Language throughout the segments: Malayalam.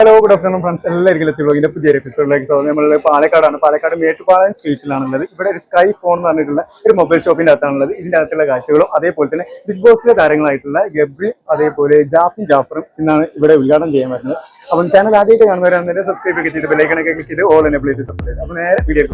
ഹലോ ഗുഡ് ആഫ്റ്റർനൂൺ ഫ്രണ്ട്സ് എല്ലാവർക്കും എത്തി വ്ളോഗിന്റെ പുതിയൊരു എപ്പിസോഡിലേക്ക് സ്വാഗതം. നമ്മൾ പാലക്കാടാണ്. പാലക്കാട് മേട്ടുപാളയം സ്ട്രീറ്റിലാണുള്ളത് ഇവിടെ ഒരു സ്കൈ ഫോൺ എന്ന് പറഞ്ഞിട്ടുള്ള ഒരു മൊബൈൽ ഷോപ്പിന്റെ അകത്താണുള്ളത്. ഇതിന്റെ അകത്തുള്ള കാഴ്ചകളും അതേപോലെ തന്നെ ബിഗ് ബോസിലെ താരങ്ങളായിട്ടുള്ള ഗബ്രി അതേപോലെ ജാഫും ജാഫറും എന്നാണ് ഇവിടെ ഉദ്ഘാടനം ചെയ്യാൻ വരുന്നത്. അപ്പം ചാനൽ ആദ്യമായിട്ട് കാണുന്നവരാണെന്നുണ്ടെങ്കിൽ സബ്സ്ക്രൈബ് ഒക്കെ ചെയ്ത് ബെല്ലൈക്കണൊക്കെ ക്ലിക്ക് ചെയ്ത് ഓൾ എനേബിൾ ചെയ്ത് സബ്സ്ക്രൈബ് അപ്പോൾ നേരെ വീഡിയോ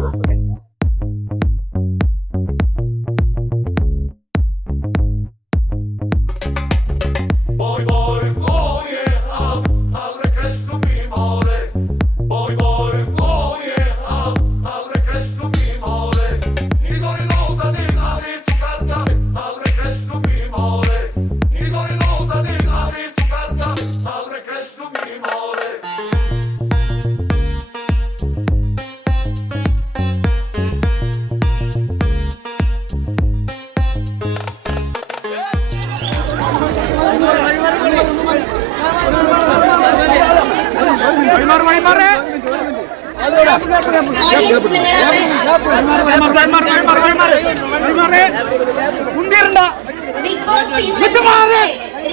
ബോസ് സീസൺ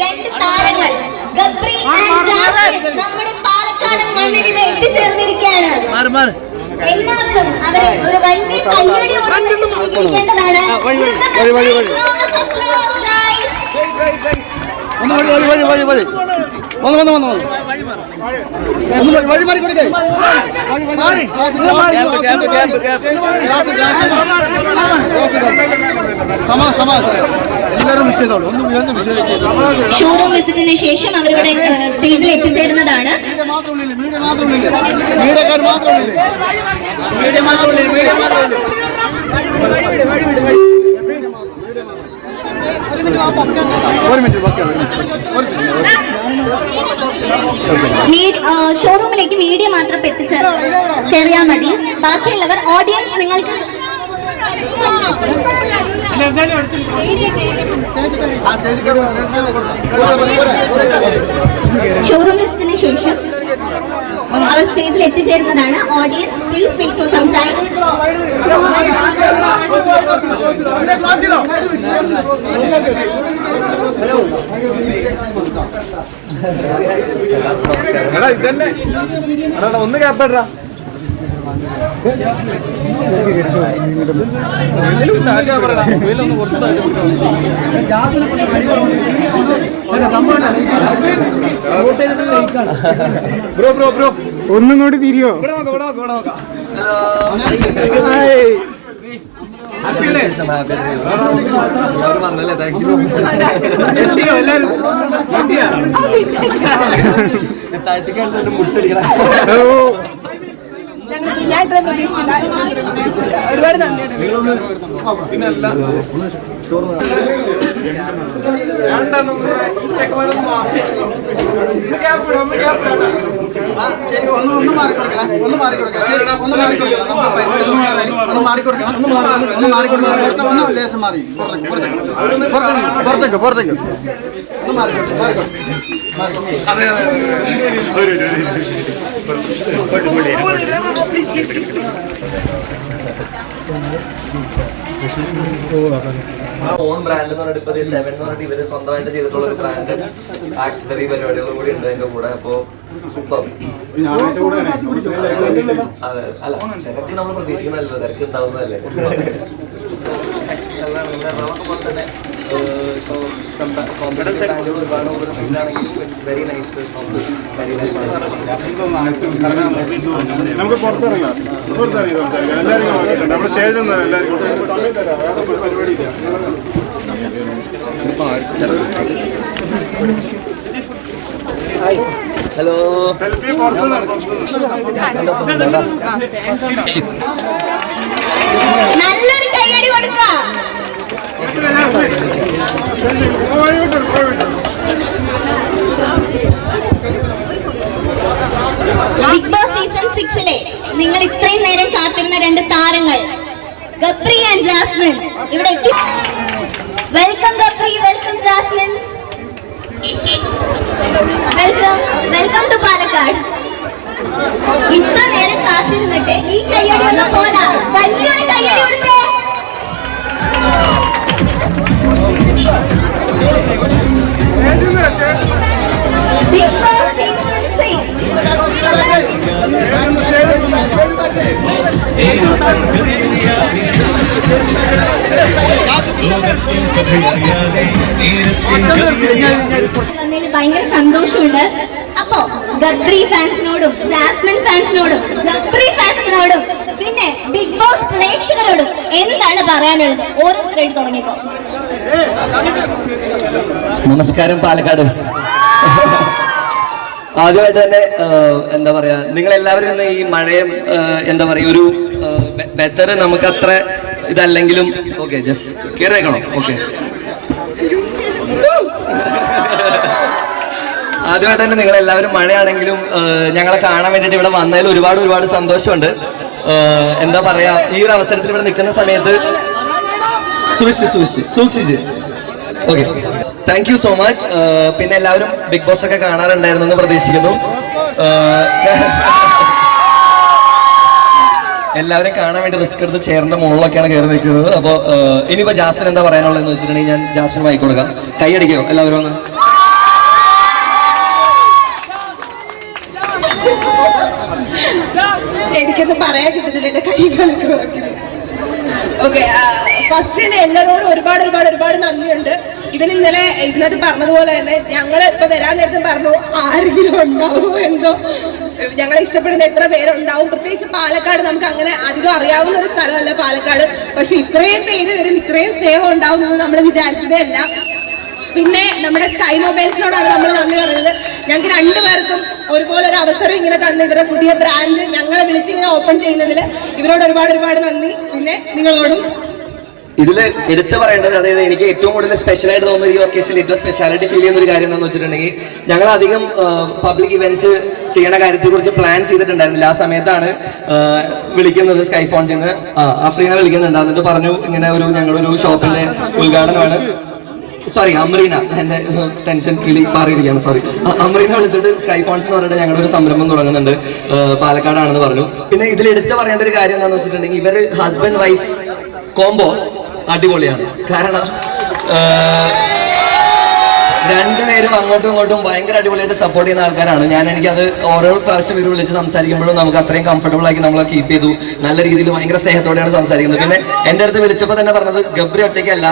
രണ്ട് താരങ്ങൾ. ഗബ്രി നമ്മുടെ പാലക്കാട് മണ്ണിൽ ഇത് എത്തിച്ചേർന്നിരിക്കുകയാണ് എല്ലാവരും അവരെ ഒരു വലിയ കയ്യടിയോടെ സ്വീകരിക്കേണ്ടതാണ് ഒന്ന് വഴി വഴി വഴി വഴി. വന്ന് വന്ന് വന്ന് വന്ന്. ഷോറൂം വിസിറ്റിന് ശേഷം അവരിവിടെ സ്റ്റേജിൽ എത്തിച്ചേരുന്നതാണ്. മീഡിയ മാത്രമുള്ളില്ല മീഡിയ മാത്രമുള്ളില്ല മീഡിയക്കാർ മാത്രമുള്ളില്ല മീഡിയ മീഡിയ ഒരു മിനിറ്റ് ഓക്കെ ഒരു മിനിറ്റ് ഒരു സെക്കൻഡ് ഷോറൂമിലേക്ക് മീഡിയ മാത്രം എത്തിച്ച് കയറിയാൽ മതി ബാക്കിയുള്ളവർ ഓഡിയൻസ് നിങ്ങൾക്ക് ഷോറൂമിസ്റ്റിന് ശേഷം അവർ സ്റ്റേജിൽ എത്തിച്ചേരുന്നതാണ്. Audience please wait for some time എടാ ഇതന്നെ. എടാ ഒന്ന് ക്യാപ്റ്ററാ ബ്രോ ബ്രോ ബ്രോ. ഒന്നും കൂടി തിരിയോ? ഞാൻ പ്രതീക്ഷിച്ചില്ല ഒരുപാട് നന്ദിയുണ്ട് ശരി ഒന്ന് ഒന്ന് മാറിക്കൊടുക്കണം ഒന്ന് മാറിക്കൊടുക്കണം ശരി ഒന്ന് മാറിക്കൊടുക്കണം നമ്മൾ ഒന്ന് മാറി മാറിക്കൊടുക്കണം ഒന്ന് മാറി മാറിക്കൊടുക്കണം പുറത്ത് ഒന്ന് ലേശം മാറി. പുറത്തേക്ക് പുറത്തേക്ക്. പുറത്തേക്ക് ഒന്ന് മാറിക്കൊടുക്കണം മാറിക്കൊടുക്കണം ഓൺ ബ്രാൻഡ് എന്ന് പറഞ്ഞിട്ട് ഇപ്പൊ സെവൻ എന്ന് പറഞ്ഞിട്ട് ഇവർ സ്വന്തമായിട്ട് ചെയ്തിട്ടുള്ള ഒരു ബ്രാൻഡ് ആക്സസറി പരിപാടികളും കൂടി ഉണ്ട് അതിന്റെ കൂടെ. അപ്പോ സൂപ്പർ അതെ അല്ല തിരക്ക് നമ്മൾ പ്രതീക്ഷിക്കുന്നതല്ലോ? തിരക്ക് ഉണ്ടാവുന്നതല്ലേ? തന്നെ വെരി നൈസ് വെരി നൈസ് നമുക്ക് പുറത്തിറങ്ങാം. പുറത്തിറങ്ങി സംസാരിക്കാം. എല്ലാവരും നമ്മുടെ സ്റ്റേജിൽ നിന്ന് എല്ലാവരും സമയം തരാം. വേറെ ഒരു പരിപാടിയില്ല. ഹലോ. സെൽഫി നല്ലൊരു കൈയടി കൊടുക്കുക ബിഗ് ബോസ് സീസൺ സിക്സിലെ നിങ്ങൾ ഇത്രയും നേരം കാത്തിരുന്ന രണ്ട് താരങ്ങൾ ഗപ്രി ആൻഡ് ജാസ്മിൻ. ഇവിടെ എത്തി. Welcome Gabri welcome Jasmine. Welcome welcome to Palakkad. ഇത്ര നേരം കാത്തിരുന്നിട്ട് ഈ കയ്യടി ഒന്ന് പോരാ വലിയൊരു കയ്യടി കൊടുത്തേ. ഭയങ്കര സന്തോഷമുണ്ട്. അപ്പോ ഗബ്രി ഫാൻസിനോടും ജാസ്മിൻ ഫാൻസിനോടും ജബ്രി ഫാൻസിനോടും പിന്നെ ബിഗ് ബോസ് പ്രേക്ഷകരോടും എന്താണ് പറയാനുള്ളത്? ഓരോരുത്തരായിട്ട് തുടങ്ങിക്കോ. നമസ്കാരം പാലക്കാട്. ആദ്യമായിട്ട് തന്നെ എന്താ പറയാ നിങ്ങൾ എല്ലാവരും ഇന്ന് ഈ മഴയും എന്താ പറയാ ഒരു ബെറ്റർ നമുക്ക് അത്ര ഇതല്ലെങ്കിലും ഓക്കെ ജസ്റ്റ് കയറിയേക്കണോ ഓക്കെ ആദ്യമായിട്ട് തന്നെ നിങ്ങൾ എല്ലാവരും മഴയാണെങ്കിലും ഞങ്ങളെ കാണാൻ വേണ്ടിയിട്ട് ഇവിടെ വന്നതിൽ ഒരുപാട് ഒരുപാട് സന്തോഷമുണ്ട്. എന്താ പറയാ ഈ ഒരു അവസരത്തിൽ ഇവിടെ നിൽക്കുന്ന സമയത്ത് സൂക്ഷിച്ച് സൂക്ഷിച്ച് സൂക്ഷിച്ച് okay thank you so much പിന്നെ എല്ലാവരും ബിഗ് ബോസ് ഒക്കെ കാണാറുണ്ടായിരുന്നു എന്ന് പ്രതീക്ഷിക്കുന്നു. Uh, എല്ലാവരും കാണാൻ വേണ്ടി റിസ്ക് എടുത്ത് ചേർന്ന മുകളിലൊക്കെയാണ് കയറി നിൽക്കുന്നത്. അപ്പോൾ ഇനിയിപ്പോൾ ജാസ്മിൻ എന്താ പറയാനുള്ളതെന്ന് വെച്ചിട്ടുണ്ടെങ്കിൽ ഞാൻ ജാസ്മിൻ വായി കൊടുക്കാം. കൈ അടിക്കോ? എല്ലാവരും ഒന്ന്. എനിക്കൊന്നും പറയാൻ കിട്ടുന്നില്ല. എന്റെ വിറയ്ക്കുന്നു ഓക്കെ ഫസ്റ്റ് തന്നെ എല്ലാവരോടും ഒരുപാട് ഒരുപാട് ഒരുപാട് നന്ദിയുണ്ട്. ഇവൻ ഇന്നലെ ഇതിനകത്ത് പറഞ്ഞതുപോലെ തന്നെ ഞങ്ങൾ ഇപ്പൊ വരാൻ നേരത്തെ പറഞ്ഞു ആരെങ്കിലും ഉണ്ടാവുമോ എന്തോ? ഞങ്ങളെ ഇഷ്ടപ്പെടുന്ന എത്ര പേരുണ്ടാവും. പ്രത്യേകിച്ച് പാലക്കാട് നമുക്ക് അങ്ങനെ അധികം അറിയാവുന്ന ഒരു സ്ഥലമല്ല പാലക്കാട്. പക്ഷെ ഇത്രയും പേര് വരും ഇത്രയും സ്നേഹം ഉണ്ടാവും എന്ന് നമ്മൾ വിചാരിച്ചതേ അല്ല. പിന്നെ നമ്മുടെ സ്കൈ മൊബൈൽസിനോടാണ് നമ്മൾ നന്ദി പറഞ്ഞത് ഞങ്ങൾക്ക് രണ്ടുപേർക്കും ഒരുപോലെ ഒരു അവസരം ഇങ്ങനെ തന്ന ഇവരുടെ പുതിയ ബ്രാൻഡ് ഞങ്ങളെ വിളിച്ച് ഇങ്ങനെ ഓപ്പൺ ചെയ്യുന്നതിൽ ഇവരോട് ഒരുപാട് ഒരുപാട് നന്ദി. പിന്നെ നിങ്ങളോടും ഇതിൽ എടുത്തു പറയേണ്ടത് അതായത് എനിക്ക് ഏറ്റവും കൂടുതൽ സ്പെഷ്യൽ ആയിട്ട് തോന്നുന്ന ഈ ഒക്കേഷനിൽ ഏറ്റവും സ്പെഷ്യാലിറ്റി ഫീൽ ചെയ്യുന്ന ഒരു കാര്യം എന്താണെന്ന് വെച്ചിട്ടുണ്ടെങ്കിൽ ഞങ്ങൾ അധികം പബ്ലിക് ഇവന്റ്സ് ചെയ്യണ കാര്യത്തെ കുറിച്ച് പ്ലാൻ ചെയ്തിട്ടുണ്ടായിരുന്നില്ല. ആ സമയത്താണ് വിളിക്കുന്നത് സ്കൈ ചെയ്യുന്നത് ആ അഫ്രീനെ വിളിക്കുന്നുണ്ട്. എന്നിട്ട് പറഞ്ഞു ഇങ്ങനെ ഒരു ഞങ്ങളൊരു ഷോപ്പിന്റെ ഉദ്ഘാടനമാണ്. സോറി അമ്രീന. എന്റെ ടെൻഷൻ കിളി മാറിയിരിക്കുകയാണ്. സോറി അമ്രീന വിളിച്ചിട്ട് സ്കൈ ഫോൺസ് എന്ന് പറഞ്ഞിട്ട് ഞങ്ങളുടെ ഒരു സംരംഭം തുടങ്ങുന്നുണ്ട്. പാലക്കാടാണെന്ന് പറഞ്ഞു. പിന്നെ ഇതിൽ എടുത്തു പറയേണ്ട ഒരു കാര്യം എന്താണെന്ന് വെച്ചിട്ടുണ്ടെങ്കിൽ ഇവർ ഹസ്ബൻഡ് വൈഫ് കോംബോ അടിപൊളിയാണ്. കാരണം രണ്ടുപേരും അങ്ങോട്ടും ഇങ്ങോട്ടും ഭയങ്കര അടിപൊളിയായിട്ട് സപ്പോർട്ട് ചെയ്യുന്ന ആൾക്കാരാണ്. ഞാൻ എനിക്കത് ഓരോ പ്രാവശ്യം ഇവർ വിളിച്ച് സംസാരിക്കുമ്പോഴും നമുക്ക് അത്രയും കംഫർട്ടബിൾ ആക്കി നമ്മളെ കീപ്പ് ചെയ്തു. നല്ല രീതിയിൽ ഭയങ്കര സ്നേഹത്തോടെയാണ് സംസാരിക്കുന്നത്. പിന്നെ എന്റെ അടുത്ത് വിളിച്ചപ്പോൾ തന്നെ പറഞ്ഞത് ഗബ്രി ഒറ്റയ്ക്കല്ല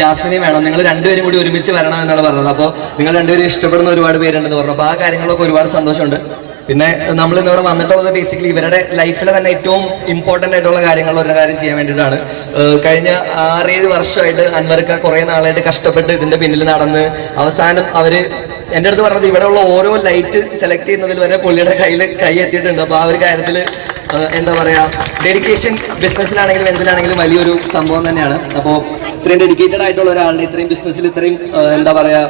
ജാസ്മിനെയും വേണം. നിങ്ങൾ രണ്ടുപേരും കൂടി ഒരുമിച്ച് വരണം എന്നാണ് പറഞ്ഞത്. അപ്പോൾ നിങ്ങൾ രണ്ടുപേരും ഇഷ്ടപ്പെടുന്ന ഒരുപാട് പേരുണ്ടെന്ന് പറഞ്ഞു. അപ്പോൾ ആ കാര്യങ്ങളൊക്കെ ഒരുപാട് സന്തോഷമുണ്ട്. പിന്നെ നമ്മൾ ഇന്നിവിടെ വന്നിട്ടുള്ളത് ബേസിക്കലി ഇവരുടെ ലൈഫിലെ തന്നെ ഏറ്റവും ഇമ്പോർട്ടന്റ് ആയിട്ടുള്ള കാര്യങ്ങൾ ഒരു കാര്യം ചെയ്യാൻ വേണ്ടിയിട്ടാണ്. കഴിഞ്ഞ ആറേഴ് വർഷമായിട്ട് അൻവർക്ക കുറേ നാളായിട്ട് കഷ്ടപ്പെട്ട് ഇതിന്റെ പിന്നിൽ നടന്ന് അവസാനം അവർ എന്റെ അടുത്ത് പറഞ്ഞത് ഇവിടെയുള്ള ഓരോ ലൈറ്റ് സെലക്ട് ചെയ്യുന്നതിൽ വരെ പുള്ളിയുടെ കയ്യിൽ കൈ എത്തിയിട്ടുണ്ട്. അപ്പോൾ ആ ഒരു കാര്യത്തിൽ എന്താ പറയുക ഡെഡിക്കേഷൻ ബിസിനസ്സിലാണെങ്കിലും എന്തിനാണെങ്കിലും വലിയൊരു സംഭവം തന്നെയാണ്. അപ്പോൾ ഇത്രയും ഡെഡിക്കേറ്റഡ് ആയിട്ടുള്ള ഒരാളുടെ ഇത്രയും ബിസിനസ്സിൽ ഇത്രയും എന്താ പറയുക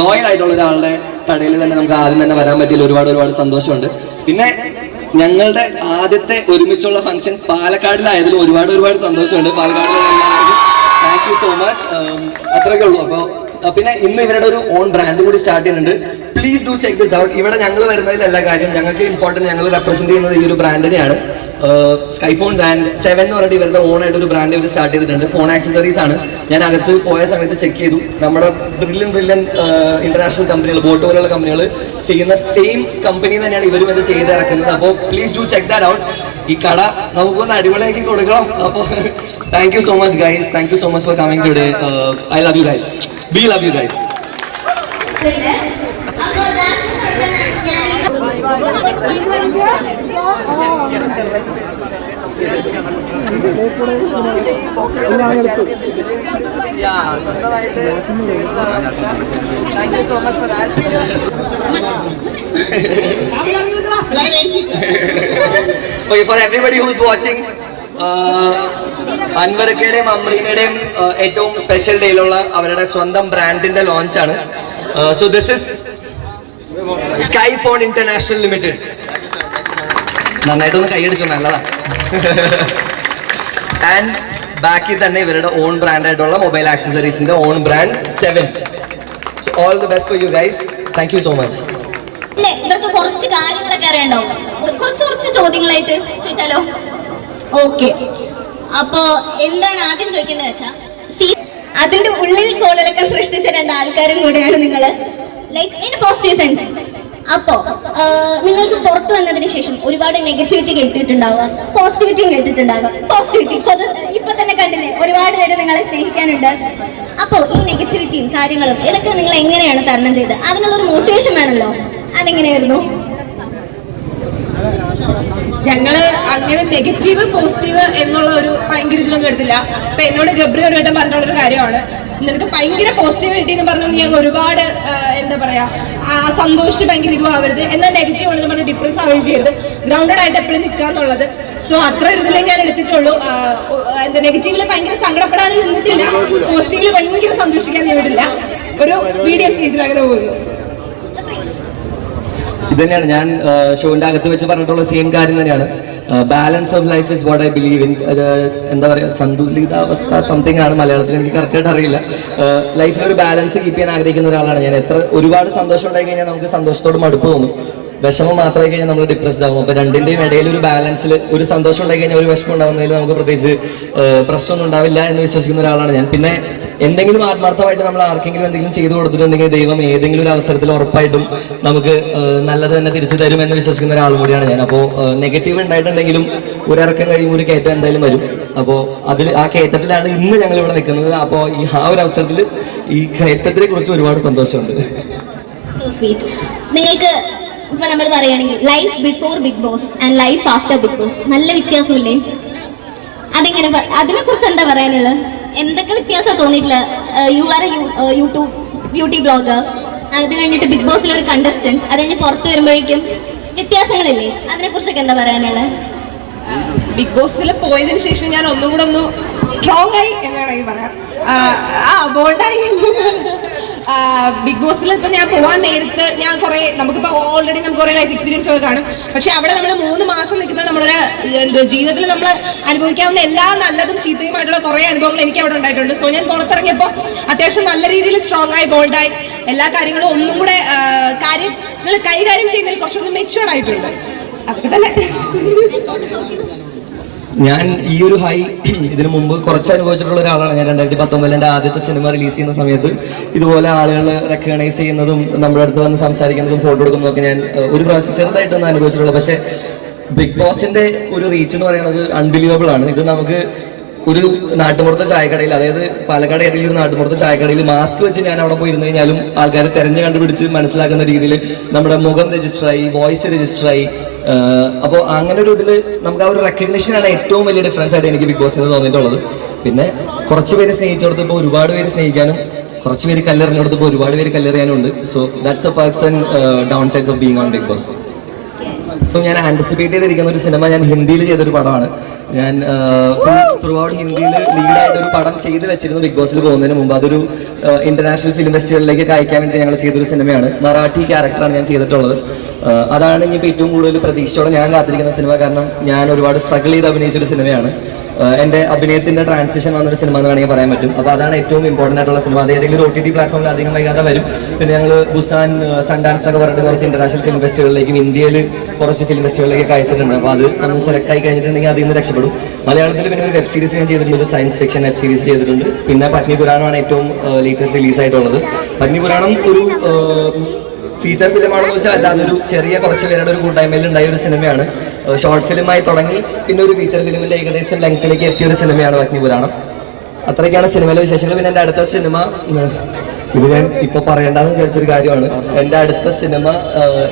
ലോയൽ ആയിട്ടുള്ള ഒരാളുടെ കടയിൽ തന്നെ നമുക്ക് ആദ്യം തന്നെ വരാൻ പറ്റിയതിൽ ഒരുപാട് ഒരുപാട് സന്തോഷമുണ്ട്. പിന്നെ ഞങ്ങളുടെ ആദ്യത്തെ ഒരുമിച്ചുള്ള ഫംഗ്ഷൻ പാലക്കാടിലായതിൽ ഒരുപാട് ഒരുപാട് സന്തോഷമുണ്ട്. പാലക്കാടിലുള്ള എല്ലാവർക്കും താങ്ക് യു സോ മച്ച് അത്രയൊക്കെ ഉള്ളൂ. അപ്പോൾ പിന്നെ ഇന്ന് ഇവരുടെ ഒരു ഓൺ ബ്രാൻഡ് കൂടി സ്റ്റാർട്ട് ചെയ്യുന്നുണ്ട്. Please do check this out ഇവിടെ ഞങ്ങൾ വരുന്നതിലല്ല കാര്യം ഞങ്ങൾക്ക് ഇമ്പോർട്ടന്റ് ഞങ്ങൾ റെപ്രസെന്റ് ചെയ്യുന്നത് ഈ ഒരു ബ്രാൻഡിനെയാണ് സ്കൈഫോൺസ് ആൻഡ് സെവൻ എന്ന് പറഞ്ഞിട്ട് ഇവരുടെ ഓൺ ആയിട്ട് ഒരു ബ്രാൻഡ് ഇവർ സ്റ്റാർട്ട് ചെയ്തിട്ടുണ്ട്. ഫോൺ ആക്സസറീസ് ആണ്. ഞാൻ അകത്ത് പോയ സമയത്ത് ചെക്ക് ചെയ്തു. നമ്മുടെ ബ്രില്യൻ ബ്രില്യൻ ഇന്റർനാഷണൽ കമ്പനികൾ ബോട്ട് പോലുള്ള കമ്പനികൾ ചെയ്യുന്ന സെയിം കമ്പനി തന്നെയാണ് ഇവരും ഇത് ചെയ്ത് ഇറക്കുന്നത്. അപ്പോൾ please do check that out ഈ കട നമുക്കൊന്ന് അടിപൊളിയാക്കി കൊടുക്കണം. അപ്പോൾ thank you so much guys thank you so much for coming today I love you guys we love you guys അപ്പോ ഞാൻ okay, for everybody who's watching, അൻവർക്കയുടെയും അമ്രീനയുടെയും ഏറ്റവും സ്പെഷ്യൽ ഡേയിലുള്ള അവരുടെ സ്വന്തം ബ്രാൻഡിന്റെ ലോഞ്ച് ആണ്. So this is Sky Phone International Limited നന്നായിട്ടൊന്ന് കൈയടിച്ചു നല്ലതാ. ആൻഡ് ബാക്കിൽ തന്നെ ഇവരുടെ ഓൺ ബ്രാൻഡ് ആയിട്ടുള്ള mobile ആക്സസറീസിന്റെ own brand seven so all the best for you guys thank you so much ഇവർക്ക് കുറച്ച് കാര്യങ്ങളൊക്കെ അറിയണ്ടോ കുറച്ച് കുറച്ച് ചോദ്യങ്ങളായിട്ട് ചോദിച്ചാലോ? ഓക്കെ. അപ്പോ എന്താണ് ആദ്യം ചോദിക്കേണ്ടത് വെച്ചാ സീ- അതിന്റെ ഉള്ളിൽ കോളിളക്കം സൃഷ്ടിച്ച രണ്ട് ആൾക്കാരും കൂടെയാണ് നിങ്ങൾ ലൈക്ക് ഇൻ പോസിറ്റീവ് സെൻസ് അപ്പോ നിങ്ങൾക്ക് പുറത്തു വന്നതിന് ശേഷം ഒരുപാട് നെഗറ്റിവിറ്റി കേട്ടിട്ടുണ്ടാവുക പോസിറ്റിവിറ്റിയും കേട്ടിട്ടുണ്ടാകും. പോസിറ്റിവിറ്റി ഇപ്പൊ തന്നെ കണ്ടില്ലേ ഒരുപാട് പേര് നിങ്ങളെ സ്നേഹിക്കാനുണ്ട്. അപ്പോ ഈ നെഗറ്റിവിറ്റിയും കാര്യങ്ങളും ഇതൊക്കെ നിങ്ങൾ എങ്ങനെയാണ് തരണം ചെയ്തത്? അതിനുള്ള ഒരു മോട്ടിവേഷൻ വേണമല്ലോ. അതെങ്ങനെയായിരുന്നു? ഞങ്ങൾ അങ്ങനെ നെഗറ്റീവ് പോസിറ്റീവ് എന്നുള്ള ഒരു ഭയങ്കര ഇതിലൊന്നും എടുത്തില്ല. അപ്പൊ എന്നോട് ഗബ്രി ഒരു വട്ടം പറഞ്ഞുള്ള ഒരു കാര്യമാണ്. നിനക്ക് ഭയങ്കര പോസിറ്റീവ് കിട്ടിയെന്ന് നീ അങ്ങ് ഒരുപാട് എന്താ പറയാ സന്തോഷിച്ച് ഭയങ്കര ഇതുമാവരുത് എന്നാൽ നെഗറ്റീവ് ആണെന്ന് പറഞ്ഞാൽ ഡിപ്രസ് ആവുകയും ചെയ്യരുത്. ഗ്രൗണ്ടഡ് ആയിട്ട് എപ്പോഴും നിൽക്കുക എന്നുള്ളത്. സോ അത്ര ഇതിലേ ഞാൻ എടുത്തിട്ടുള്ളൂ. എന്താ നെഗറ്റീവിൽ ഭയങ്കര സങ്കടപ്പെടാനും നിന്നിട്ടില്ല. പോസിറ്റീവിൽ ഭയങ്കര സന്തോഷിക്കാൻ നിന്നിട്ടില്ല. ഒരു മീഡിയം സ്റ്റേജിൽ അങ്ങനെ പോകുന്നു. ഇത് തന്നെയാണ് ഞാൻ ഷോന്റെ അകത്ത് വെച്ച് പറഞ്ഞിട്ടുള്ള സെയിം കാര്യം തന്നെയാണ്. Balance of life is what I believe in എന്താ പറയുക സന്തുലിതാവസ്ഥ സംതിങ് ആണ് മലയാളത്തിൽ എനിക്ക് കറക്റ്റായിട്ട് അറിയില്ല. ലൈഫിൽ ഒരു ബാലൻസ് കീപ്പ് ചെയ്യാൻ ആഗ്രഹിക്കുന്ന ഒരാളാണ് ഞാൻ. എത്ര ഒരുപാട് സന്തോഷം ഉണ്ടായി കഴിഞ്ഞാൽ നമുക്ക് സന്തോഷത്തോട് മടുപ്പ് തോന്നും. വിഷമം മാത്രമായി കഴിഞ്ഞാൽ നമ്മൾ ഡിപ്രസ്ഡ് ആകും അപ്പോൾ രണ്ടിന്റെയും ഇടയിൽ ഒരു ബാലൻസിൽ ഒരു സന്തോഷം ഉണ്ടായി കഴിഞ്ഞാൽ ഒരു വിഷമം ഉണ്ടാവുന്നതിൽ നമുക്ക് പ്രത്യേകിച്ച് പ്രശ്നമൊന്നും ഉണ്ടാവില്ല എന്ന് വിശ്വസിക്കുന്ന ഒരാളാണ് ഞാൻ. പിന്നെ എന്തെങ്കിലും ആത്മാർത്ഥമായിട്ട് നമ്മൾ ആർക്കെങ്കിലും എന്തെങ്കിലും ചെയ്തു കൊടുത്തിട്ടുണ്ടെങ്കിൽ ദൈവം ഏതെങ്കിലും ഒരു അവസരത്തിൽ ഉറപ്പായിട്ടും നമുക്ക് നല്ലത് തന്നെ തിരിച്ചു തരും എന്ന് വിശ്വസിക്കുന്ന ഒരാൾ കൂടിയാണ് ഞാൻ. അപ്പോൾ നെഗറ്റീവ് ഉണ്ടായിട്ടുണ്ടെങ്കിലും ഒരു ഇറക്കം കഴിയുമ്പോൾ ഒരു കയറ്റം എന്തായാലും വരും. അപ്പോൾ അതിൽ ആ കയറ്റത്തിലാണ് ഇന്ന് ഞങ്ങൾ ഇവിടെ നിൽക്കുന്നത്. അപ്പോൾ ഈ ആ ഒരു അവസരത്തിൽ ഈ കയറ്റത്തിനെ കുറിച്ച് ഒരുപാട് സന്തോഷമുണ്ട്. നിങ്ങൾക്ക് ഇപ്പൊ നമ്മൾ പറയുകയാണെങ്കിൽ life before big boss and life after big boss നല്ല വ്യത്യാസമില്ലേ? അതെങ്ങനെ അതിനെ കുറിച്ച് എന്താ പറയാനുള്ളത് എന്തൊക്കെ വ്യത്യാസം തോന്നിയിട്ടില്ല you are a YouTube beauty blogger അത് കഴിഞ്ഞിട്ട് ബിഗ് ബോസിൽ ഒരു കണ്ടസ്റ്റന്റ് അത് കഴിഞ്ഞ് പുറത്ത് വരുമ്പോഴേക്കും വ്യത്യാസങ്ങളില്ലേ? അതിനെ കുറിച്ചൊക്കെ എന്താ പറയാനുള്ളത് ബിഗ് ബോസിൽ പോയതിനു ശേഷം ഞാൻ ഒന്നും കൂടെ ഒന്ന് സ്ട്രോങ് ആയി എന്ന് വേണമെങ്കിൽ പറയാം. ആ ബോൾഡായി ബിഗ് ബോസിൽ ഇപ്പൊ ഞാൻ പോവാൻ നേരത്ത് ഞാൻ കുറെ നമുക്കിപ്പോ ഓൾറെഡി നമുക്ക് കുറെ ലൈഫ് എക്സ്പീരിയൻസ് ഒക്കെ കാണും. പക്ഷെ അവിടെ നമ്മൾ മൂന്ന് മാസം നിൽക്കുന്ന നമ്മുടെ എന്തോ ജീവിതത്തിൽ നമ്മൾ അനുഭവിക്കാവുന്ന എല്ലാ നല്ലതും ചീത്തയുമായിട്ടുള്ള കുറെ അനുഭവങ്ങൾ എനിക്ക് അവിടെ ഉണ്ടായിട്ടുണ്ട്. സോ ഞാൻ പുറത്തിറങ്ങിയപ്പോൾ അത്യാവശ്യം നല്ല രീതിയിൽ സ്ട്രോങ് ആയി ബോൾഡായി എല്ലാ കാര്യങ്ങളും ഒന്നും കൂടെ കാര്യങ്ങൾ കൈകാര്യം ചെയ്യുന്നതിൽ കുറച്ചുകൂടി മെച്ചുവേർഡ് ആയിട്ടുണ്ട്. അതൊക്കെ തന്നെ. ഞാൻ ഈ ഒരു ഹൈ ഇതിനു മുമ്പ് കുറച്ച് അനുഭവിച്ചിട്ടുള്ള ഒരാളാണ് ഞാൻ രണ്ടായിരത്തി പത്തൊമ്പതിൽ എന്റെ ആദ്യത്തെ സിനിമ റിലീസ് ചെയ്യുന്ന സമയത്ത്. ഇതുപോലെ ആളുകൾ റെക്കഗ്നൈസ് ചെയ്യുന്നതും നമ്മുടെ അടുത്ത് വന്ന് സംസാരിക്കുന്നതും ഫോട്ടോ എടുക്കുന്നതും ഒക്കെ ഞാൻ ഒരു പ്രാവശ്യം ചെറുതായിട്ടൊന്നും അനുഭവിച്ചിട്ടുള്ളൂ. പക്ഷേ ബിഗ് ബോസിന്റെ ഒരു റീച്ച് എന്ന് പറയുന്നത് അൺബിലീവബിൾ ആണ്. ഇത് നമുക്ക് ഒരു നാട്ടുമ്പുറത്തെ ചായക്കടയിൽ അതായത് പാലക്കാട് ഏതെങ്കിലും ഒരു നാട്ടുമ്പുറത്തെ ചായക്കടയിൽ മാസ്ക് വെച്ച് ഞാൻ അവിടെ പോയി ഇരുന്ന് കഴിഞ്ഞാലും ആൾക്കാർ തെരഞ്ഞു കണ്ടുപിടിച്ച് മനസ്സിലാക്കുന്ന രീതിയിൽ നമ്മുടെ മുഖം രജിസ്റ്റർ ആയി വോയിസ് രജിസ്റ്റർ ആയി. അപ്പോൾ അങ്ങനെ ഒരു ഇതിൽ നമുക്ക് ആ ഒരു റെക്കഗ്നേഷനാണ് ഏറ്റവും വലിയ ഡിഫറൻസ് ആയിട്ട് എനിക്ക് ബിഗ് ബോസിന് തോന്നിയിട്ടുള്ളത്. പിന്നെ കുറച്ച് പേര് സ്നേഹിച്ചെടുത്തപ്പോൾ ഒരുപാട് പേര് സ്നേഹിക്കാനും കുറച്ച് പേര് കല്ലെറിഞ്ഞെടുത്തപ്പോൾ ഒരുപാട് പേര് കല്ലെറിയാനും ഉണ്ട്. So that's the person downsides of being on big boss ഇപ്പം ഞാൻ ആന്റിസിപ്പേറ്റ് ചെയ്തിരിക്കുന്ന ഒരു സിനിമ ഞാൻ ഹിന്ദിയിൽ ചെയ്തൊരു പടമാണ്. ഞാൻ ത്രൂഔട്ട് ഹിന്ദിയിൽ ലീഡായിട്ട് ഒരു പടം ചെയ്ത് വെച്ചിരുന്നു ബിഗ് ബോസിൽ പോകുന്നതിന് മുമ്പ്. അതൊരു ഇന്റർനാഷണൽ ഫിലിം ഫെസ്റ്റിവലിലേക്ക് അയക്കാൻ വേണ്ടി ഞങ്ങൾ ചെയ്തൊരു സിനിമയാണ് മറാഠി ക്യാരക്ടറാണ് ഞാൻ ചെയ്തിട്ടുള്ളത്. അതാണ് അതാണ് ഇനിയിപ്പോൾ ഏറ്റവും കൂടുതൽ പ്രതീക്ഷയോടെ ഞാൻ കാത്തിരിക്കുന്ന സിനിമ കാരണം ഞാൻ ഒരുപാട് സ്ട്രഗിൾ ചെയ്ത് അഭിനയിച്ചൊരു സിനിമയാണ് എന്റെ അഭിനയത്തിന്റെ ട്രാൻസിഷൻ വന്നൊരു സിനിമ എന്ന് വേണമെങ്കിൽ പറയാൻ പറ്റും. അപ്പോൾ അതാണ് ഏറ്റവും ഇമ്പോർട്ടന്റ് ആയിട്ടുള്ള സിനിമ ഏതെങ്കിലും ഒ ടി ടി പ്ലാറ്റ്ഫോമിൽ അധികം വൈകാതെ വരും. പിന്നെ ഞങ്ങൾ ബുസാൻ സൺഡാൻസ് എന്നൊക്കെ പറഞ്ഞിട്ട് കുറച്ച് ഇന്റർനാഷണൽ ഫിലിം ഫെസ്റ്റിവലിലേക്കും ഇന്ത്യയിൽ കുറച്ച് ഫിലിം ഫെസ്റ്റിവലിലേക്ക് അയച്ചിട്ടുണ്ട്. അപ്പോൾ അത് ഒന്ന് സെലക്ട് ആയി കഴിഞ്ഞിട്ടുണ്ടെങ്കിൽ അതിൽ നിന്ന് രക്ഷപ്പെടും. മലയാളത്തിൽ പിന്നെ ഒരു വെബ് സീരീസ് ഞാൻ ചെയ്തിട്ടുണ്ട്. ഒരു സയൻസ് ഫിക്ഷൻ വെബ് സീരീസ് ചെയ്തിട്ടുണ്ട്. പിന്നെ പത്നി പുരാണമാണ് ഏറ്റവും ലേറ്റസ്റ്റ് റിലീസ് ആയിട്ടുള്ളത്. പത്നി പുരാണം ഒരു ഫീച്ചർ ഫിലിമാണെന്ന് വെച്ചാൽ അല്ലാതെ ഒരു ചെറിയ കുറച്ച് പേരുടെ ഒരു കൂട്ടായ്മയിൽ ഉണ്ടായ ഒരു സിനിമയാണ്. ഷോർട്ട് ഫിലിമായി തുടങ്ങി പിന്നെ ഒരു ഫീച്ചർ ഫിലിമിന്റെ ഏകദേശം ലെങ്ത്തിലേക്ക് എത്തിയ ഒരു സിനിമയാണ് അഗ്നിപുരാണം. അത്രയ്ക്കാണ് സിനിമയിലെ വിശേഷങ്ങൾ. പിന്നെ എന്റെ അടുത്ത സിനിമ ഇത് ഞാൻ ഇപ്പൊ പറയേണ്ടെന്ന് വിചാരിച്ചൊരു കാര്യമാണ്. എന്റെ അടുത്ത സിനിമ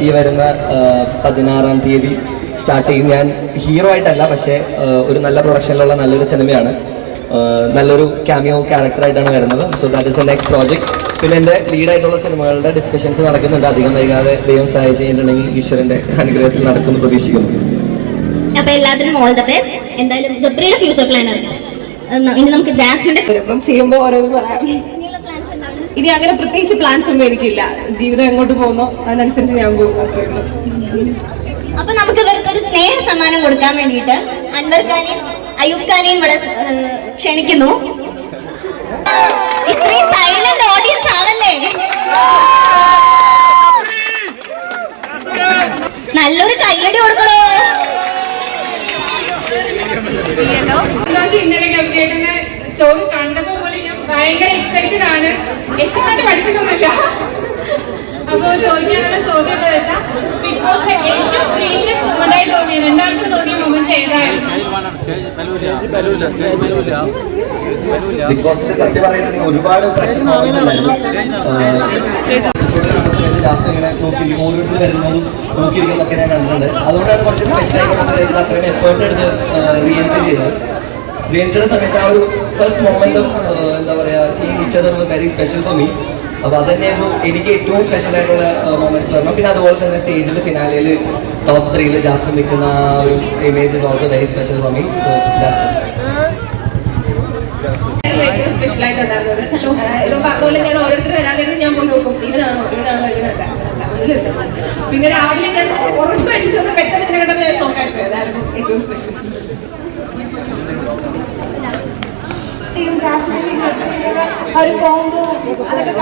ഈ വരുന്ന പതിനാറാം തീയതി സ്റ്റാർട്ട് ചെയ്യും. ഞാൻ ഹീറോ ആയിട്ടല്ല പക്ഷേ ഒരു നല്ല പ്രൊഡക്ഷനിലുള്ള നല്ലൊരു സിനിമയാണ്. നല്ലൊരു ക്യാമിയോ ക്യാരക്ടറായിട്ടാണ് വരുന്നത്. So that is the next project പിന്നെ എന്റെ ലീഡായിട്ടുള്ള സിനിമകളുടെ ഡിസ്കഷൻസ് നടക്കുന്നുണ്ട്. അധികം വൈകാതെ ദൈവം സഹായിച്ചു കഴിഞ്ഞിട്ടുണ്ടെങ്കിൽ ഈശ്വരന്റെ അനുഗ്രഹത്തിൽ നടക്കുമെന്ന് പ്രതീക്ഷിക്കുന്നു. അപ്പൊ എല്ലാത്തിനും ഓൾ ദ ബെസ്റ്റ് എന്തായാലും ഗബ്രിയുടെ ഫ്യൂച്ചർ പ്ലാൻ ഇനി നമുക്ക് ജാസ്മിന്റെ ചെയ്യുമ്പോൾ ഓരോന്ന് പറയാം. പ്ലാൻസ് എന്താണ്? ഇനി അങ്ങനെ പ്രത്യേകിച്ച് പ്ലാൻസ് ഒന്നും എനിക്കില്ല. ജീവിതം എങ്ങോട്ട് പോകുന്നോ അതിനനുസരിച്ച് ഞാൻ പോകും. അത്രേ ഉള്ളൂ. അപ്പൊ നമുക്ക് ഇവർക്ക് ഒരു സ്നേഹ സമ്മാനം കൊടുക്കാൻ വേണ്ടിട്ട് അൻവർ ഖാനെയും അയൂബ് ഖാനെയും ഇവിടെ ക്ഷണിക്കുന്നു. ഇത്രയും സൈലന്റ് ഓഡിയൻസ് ആണല്ലേ? നല്ലൊരു കയ്യടി കൊടുക്കണോ? ഇന്നലെ ഗബ്രിയേട്ടന്റെ സ്റ്റോറി കണ്ടപ്പോൾ പോലെ ഞാൻ ഭയങ്കര എക്സൈറ്റഡ് ആണ്. എക്സൈറ്റ് പഠിച്ചിട്ടൊന്നുമില്ല. അപ്പോൾ ചോദിക്കാനുള്ള ചോദ്യം എന്താ ബോസിലെ ഏറ്റവും പ്രീഷ്യസ് മൊമെന്റ് തോന്നിയ രണ്ടാമത്തെ മൊമെന്റ് ഏതായിരുന്നു? ബിഗ് ബോസിന്റെ സത്യം പറയുകയാണെങ്കിൽ ഒരുപാട് പ്രശ്നം ലാസ്റ്റ് ഇങ്ങനെ നോക്കിയിരിക്കും ഓരോരുത്തർ വരുന്നതും നോക്കിയിരിക്കുന്നതൊക്കെ ഞാൻ കണ്ടിട്ടുണ്ട് അതുകൊണ്ടാണ് കുറച്ച് സ്പെഷ്യൽ ആയിട്ട് അത്രയും എഫേർട്ട് എടുത്ത് റീ എൻട്രി ചെയ്തത് റീ എൻട്രിയുടെ സമയത്ത് ആ ഒരു ഫസ്റ്റ് മൊമെന്റ് ഓഫ് എന്താ പറയുക seeing each other was very special for me അപ്പോൾ അത് തന്നെയായിരുന്നു എനിക്ക് ഏറ്റവും സ്പെഷ്യൽ ആയിട്ടുള്ള മൊമെന്റ്സ് പറഞ്ഞു. പിന്നെ അതുപോലെ തന്നെ സ്റ്റേജിൽ ഫിനാലിയിൽ ടോപ്പ് ത്രീയിൽ ജാസ്മിൻ നിൽക്കുന്ന ആ ഒരു image is also very special for me so special ആയിട്ടുണ്ടായിരുന്നത് ഇവൻ പറഞ്ഞ ഞാൻ ഓരോരുത്തർ വരാൻ നേരം ഞാൻ പോയി നോക്കും. ഇവനാണോ ഇവനാണോ ഇവനല്ല. ഇവനല്ല, ഒന്നിലും ഇല്ല. പിന്നെ രാവിലെ ഞാൻ ഉറപ്പ് അടിച്ചത് പെട്ടെന്ന് ഇതിനെ കണ്ടപ്പോൾ ഞാൻ ഷോക്കായി പോയി അതായിരുന്നു ഏറ്റവും സ്പെഷ്യൽ ഒരു കോംബോ അതൊക്കെ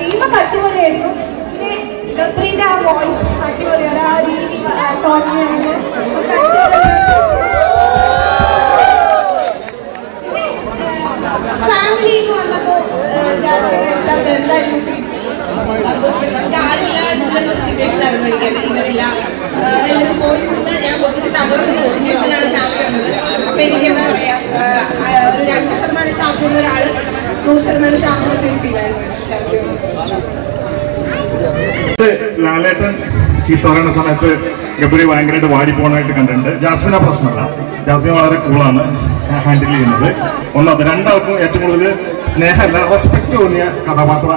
ടീം അടിപൊളിയായിരുന്നു. പിന്നെ ഗബ്രീന്റെ ആ വോയിസ് അടിപൊളിയാണ്. ആ രീതി ടോൺ ഫാമിലിയിൽ വന്നപ്പോൾ എന്തായിരുന്നു സന്തോഷം. നമുക്ക് ആരുമില്ല എന്നുള്ള ഒരു സിറ്റുവേഷൻ ആയിരുന്നു എനിക്ക് ഇവരില്ല. എല്ലാവരും പോയി നിന്ന് ഞാൻ മൊത്തത്തിൽ സന്തോഷം സിറ്റുവേഷനാണ് ഫാമിലി വന്നത് അപ്പൊ എനിക്ക് എന്താ പറയാ ഒരു രണ്ട് ശതമാനം സാധ്യത ഒരാൾ ലാലേട്ടൻ ചീത്ത പറയുന്ന സമയത്ത് ഗബ്രി ഭയങ്കരമായിട്ട് വാടിപ്പോണായിട്ട് കണ്ടിട്ടുണ്ട്. ജാസ്മിൻ ആ പ്രശ്നമല്ല. ജാസ്മിൻ വളരെ കൂളാണ് ഹാൻഡിൽ ചെയ്യുന്നത്. ഒന്നത് രണ്ടാൾക്കും ഏറ്റവും കൂടുതൽ സ്നേഹമല്ല റെസ്പെക്ട് തോന്നിയ കഥാപാത്ര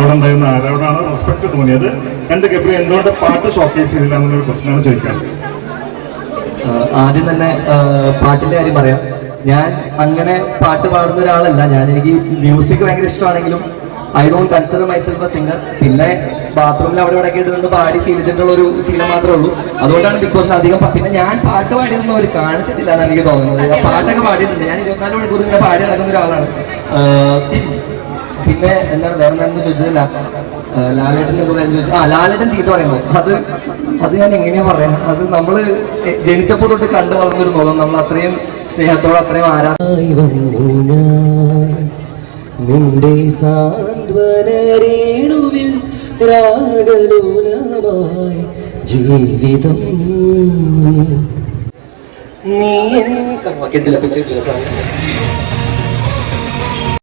അവിടെ ഉണ്ടായിരുന്ന ആരോടാണ് റെസ്പെക്ട് തോന്നിയത്. രണ്ട് ഗബ്രി എന്തുകൊണ്ട് പാട്ട് ഷോക്കേസ് ചെയ്തില്ല എന്നൊരു പ്രശ്നമാണ് ചോദിക്കാറ്. ആദ്യം തന്നെ പാട്ടിന്റെ കാര്യം പറയാം. ഞാൻ അങ്ങനെ പാട്ട് പാടുന്ന ഒരാളല്ല. ഞാൻ എനിക്ക് മ്യൂസിക് ഭയങ്കര ഇഷ്ടമാണെങ്കിലും I don't consider myself a singer പിന്നെ ബാത്റൂമിൽ അവിടെ ഇവിടെ കേട്ട് നിന്ന് പാടി ശീലിച്ചിട്ടുള്ള ഒരു ശീലം മാത്രമേ ഉള്ളൂ. അതുകൊണ്ടാണ് ബിഗ് ബോസ് അധികം പിന്നെ ഞാൻ പാട്ട് പാടിയതൊന്നും അവർ കാണിച്ചിട്ടില്ല എന്നാണ് എനിക്ക് തോന്നുന്നത്. പാട്ടൊക്കെ പാടിയിട്ടുണ്ട്. ഞാൻ ഇരുപത്തിനാല് മണിക്കൂർ ഇങ്ങനെ പാടി നടക്കുന്ന ഒരാളാണ്. പിന്നെ എന്താണ് വേറെ എന്താണെന്ന് ചോദിച്ചത് ലാലേട്ടൻ പോലെ ചോദിച്ചു ആ ലാലേട്ടൻ ചീത്ത പറയുമ്പോൾ അത് അത് ഞാൻ എങ്ങനെയാ പറയാ? അത് നമ്മൾ ജനിച്ചപ്പോൾ തൊട്ട് കണ്ടു വളർന്നൊരു മുഖം. നമ്മൾ അത്രയും സ്നേഹത്തോടെ അത്രയും നിന്റെ രാഗലോലമായി ജീവിതം. നീ കിട്ടില്ല സാർ